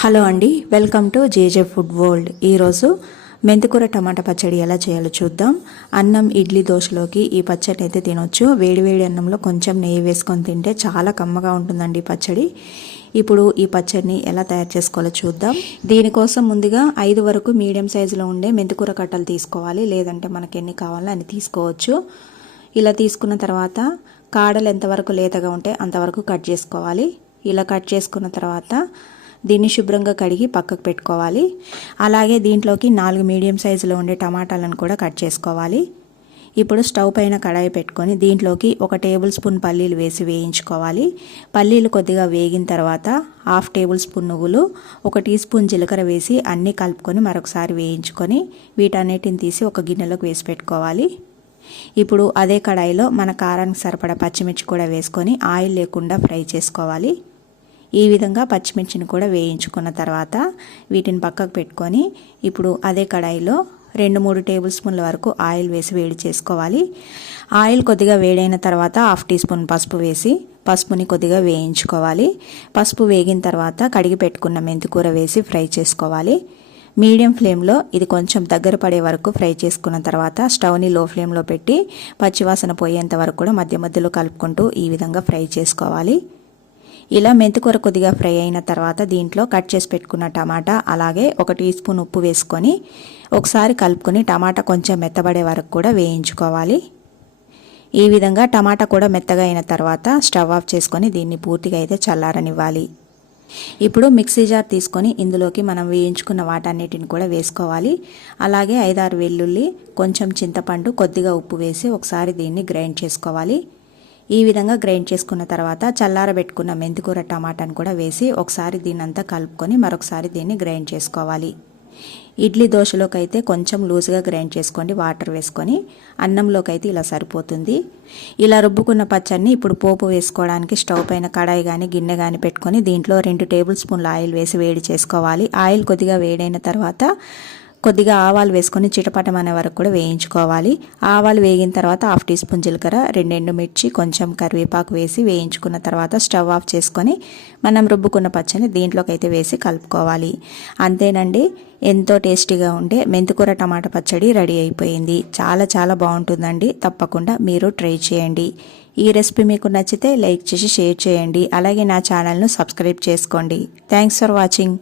Hello అండి welcome to JJ food world. ఈరోజు మెంతికూర టమాటా పచ్చడి ఎలా చేయాలో చూద్దాం. అన్నం ఇడ్లీ దోశలోకి ఈ పచ్చడి అయితే తినొచ్చు. వేడివేడి అన్నంలో కొంచెం నెయ్యి వేసుకొని తింటే చాలా కమ్మగా ఉంటుందండి ఈ పచ్చడి. ఇప్పుడు ఈ పచ్చడిని ఎలా తయారు చేసుకోవాలో చూద్దాం. దీనికోసం ముందుగా ఐదు వరకు మీడియం సైజులో ఉండే మెంతికూర కట్టలు తీసుకోవాలి. లేదంటే మనకి ఎన్ని కావాలో అని తీసుకోవచ్చు. ఇలా తీసుకున్న తర్వాత కాడలు ఎంతవరకు లేతగా ఉంటే అంతవరకు కట్ చేసుకోవాలి. ఇలా కట్ చేసుకున్న తర్వాత దీన్ని శుభ్రంగా కడిగి పక్కకు పెట్టుకోవాలి. అలాగే దీంట్లోకి నాలుగు మీడియం సైజులో ఉండే టమాటాలను కూడా కట్ చేసుకోవాలి. ఇప్పుడు స్టవ్ పైన కడాయి పెట్టుకొని దీంట్లోకి ఒక టేబుల్ స్పూన్ పల్లీలు వేసి వేయించుకోవాలి. పల్లీలు కొద్దిగా వేగిన తర్వాత హాఫ్ టేబుల్ స్పూన్ నువ్వులు ఒక టీ స్పూన్ జీలకర్ర వేసి అన్నీ కలుపుకొని మరొకసారి వేయించుకొని వీటన్నిటిని తీసి ఒక గిన్నెలోకి వేసి పెట్టుకోవాలి. ఇప్పుడు అదే కడాయిలో మన కారానికి సరిపడా పచ్చిమిర్చి కూడా వేసుకొని ఆయిల్ లేకుండా ఫ్రై చేసుకోవాలి. ఈ విధంగా పచ్చిమిర్చిని కూడా వేయించుకున్న తర్వాత వీటిని పక్కకు పెట్టుకొని ఇప్పుడు అదే కడాయిలో రెండు మూడు టేబుల్ స్పూన్ల వరకు ఆయిల్ వేసి వేడి చేసుకోవాలి. ఆయిల్ కొద్దిగా వేడైన తర్వాత హాఫ్ టీ స్పూన్ పసుపు వేసి పసుపుని కొద్దిగా వేయించుకోవాలి. పసుపు వేగిన తర్వాత కడిగి పెట్టుకున్న మెంతికూర వేసి ఫ్రై చేసుకోవాలి. మీడియం ఫ్లేమ్లో ఇది కొంచెం దగ్గర పడే వరకు ఫ్రై చేసుకున్న తర్వాత స్టవ్ని లో ఫ్లేమ్లో పెట్టి పచ్చివాసన పోయేంత వరకు కూడా మధ్య మధ్యలో కలుపుకుంటూ ఈ విధంగా ఫ్రై చేసుకోవాలి. ఇలా మెంతికూర కొద్దిగా ఫ్రై అయిన తర్వాత దీంట్లో కట్ చేసి పెట్టుకున్న టమాటా అలాగే ఒక టీ స్పూన్ ఉప్పు వేసుకొని ఒకసారి కలుపుకొని టమాటా కొంచెం మెత్తబడే వరకు కూడా వేయించుకోవాలి. ఈ విధంగా టమాటా కూడా మెత్తగా అయిన తర్వాత స్టవ్ ఆఫ్ చేసుకొని దీన్ని పూర్తిగా అయితే చల్లారనివ్వాలి. ఇప్పుడు మిక్సీ జార్ తీసుకొని ఇందులోకి మనం వేయించుకున్న వాటన్నిటిని కూడా వేసుకోవాలి. అలాగే ఐదారు వెల్లుల్లి కొంచెం చింతపండు కొద్దిగా ఉప్పు వేసి ఒకసారి దీన్ని గ్రైండ్ చేసుకోవాలి. ఈ విధంగా గ్రైండ్ చేసుకున్న తర్వాత చల్లారబెట్టుకున్న మెంతికూర టమాటాను కూడా వేసి ఒకసారి దీన్నంతా కలుపుకొని మరొకసారి దీన్ని గ్రైండ్ చేసుకోవాలి. ఇడ్లీ దోశలోకి అయితే కొంచెం లూజ్గా గ్రైండ్ చేసుకోండి వాటర్ వేసుకొని అన్నంలోకి అయితే ఇలా సరిపోతుంది. ఇలా రుబ్బుకున్న పచ్చడిని ఇప్పుడు పోపు వేసుకోవడానికి స్టవ్ పైన కడాయి కానీ గిన్నె కానీ పెట్టుకొని దీంట్లో రెండు టేబుల్ స్పూన్ల ఆయిల్ వేసి వేడి చేసుకోవాలి. ఆయిల్ కొద్దిగా వేడైన తర్వాత కొద్దిగా ఆవాలు వేసుకొని చిటపటం అనే వరకు కూడా వేయించుకోవాలి. ఆవాలు వేగిన తర్వాత హాఫ్ టీ స్పూన్ జీలకర్ర రెండు ఎండుమిర్చి కొంచెం కరివేపాకు వేసి వేయించుకున్న తర్వాత స్టవ్ ఆఫ్ చేసుకొని మనం రుబ్బుకున్న పచ్చని దీంట్లోకి అయితే వేసి కలుపుకోవాలి. అంతేనండి ఎంతో టేస్టీగా ఉండే మెంతికూర టమాటా పచ్చడి రెడీ అయిపోయింది. చాలా చాలా బాగుంటుందండి. తప్పకుండా మీరు ట్రై చేయండి. ఈ రెసిపీ మీకు నచ్చితే లైక్ చేసి షేర్ చేయండి. అలాగే నా ఛానల్ను సబ్స్క్రైబ్ చేసుకోండి. Thanks for watching.